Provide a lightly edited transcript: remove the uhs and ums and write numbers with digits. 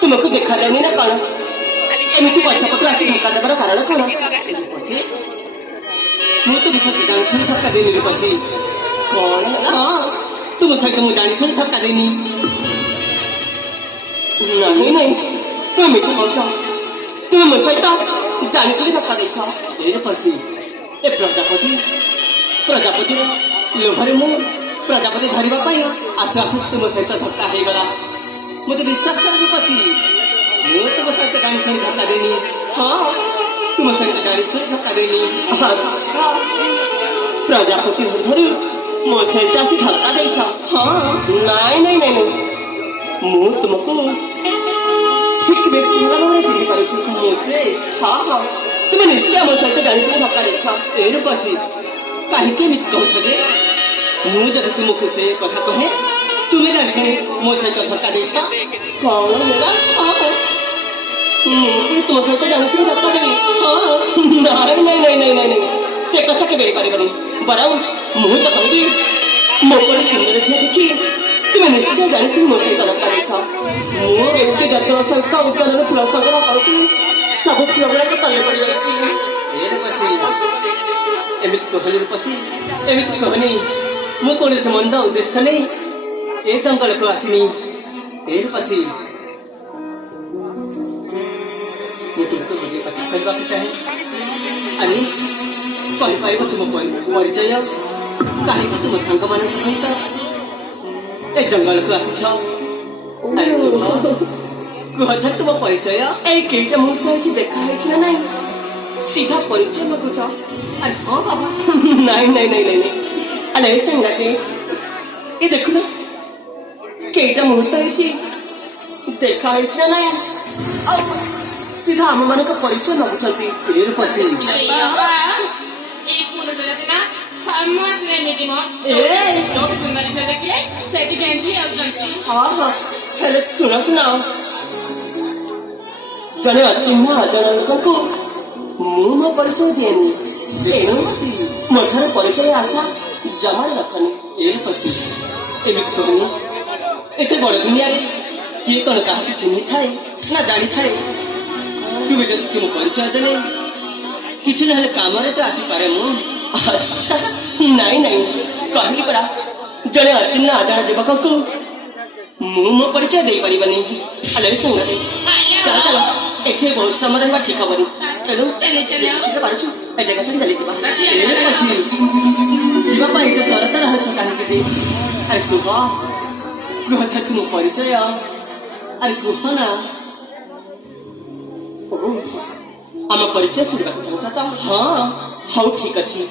तुमको देखा जाऊनी ना कौन एमती पछपटू आसी धक्का देवर कारण कौन मु तुम सहित जानी शुणी धक्का देनी रूपसी कौन हाँ तुम सहित मुझे जानी शुणी धक्का देनी नहीं नहीं तुम मिछ कौच तुम मो सहित जानी शुणी धक्का देछ ए रूपसी ए प्रजापति लोभरे मु प्रजापति धरवा आसु आसु तुम सहित धक्का हो गला मुझे विश्वास कर रूपसी मु तुम सहित जानी शुणी धक्का देनी हाँ तुम सहित जानी शुणी धक्का देनी अच्छा प्रजापति धर मो सहित आसी धक्का देछ हाँ नहीं नहीं नहीं नहीं मु तुमको ठीक बेसी भाव चिन्ह पारे हाँ हाँ तुम निश्चय मो सहित जानी शुणी धक्का देछ ए रूपसी कहीं कहूछ जे मुझे तुमको से कथा कहे तुम्हें जानी शुणी मो सहित धक्का देछ कौन है तुम सहित जानी शुणी धक्का देवी हाँ नहीं नहीं नहीं नहीं नहीं से कथा के पारे बराउ मुझे तो कहबी मो पर सुंदर झील देखी तुम्हें निश्चय जानी शुणी मो सहित धक्का देछ मुझे जतन सहित उद्यान फूल संग्रह करुली सब फूल गुड़ाक तले पड़ एमती कहली रूपसी एमती कहनी मु कौन से मंद उद्देश्य नहीं ए जंगल को आसनी ए रूपसी तुमको गोटे कथा कहवा चाहे अरे कहीपर तुम परिचय कहीं तुम सांग मान सहित ए जंगल को आस कह तुम परिचय कईटा मुहूर्त देखा ना सीधा परिचय मागुच अरे हाँ बाबा नहीं नहीं नहीं नहीं अरे संगाते ये देखु ना कईटा मुहूर्त देखा ना नहीं सीधा आम मान परिचय मागुच शुण शुण जड़े अचिन्ह अजण लोक मो परिचय दिएनी तेणु मो ठार परिचय आशा जमा रखनी ए पसी एमती कहनी एत बड़ दुनिया किए कौन क्या चिन्ह थाए ना जानी थाए तुम्हें जब तुम परिचय देने किसी ना काम तो आसीपे मु अच्छा नहीं नहीं कहली परा जड़े अचिन्ह अजण युवक को मो परिचय दे पारिबनी अले संगते चल चल एठे बहुत समय रहा ठीक हेनी तेणु पार्छ ए जगह छाड़ी चली जावाई तो तर तर हो कहीं अरे कह तुम परिचय अरे कह ना आम परिचय शुणा चाहता हाँ हाँ ठीक अच्छे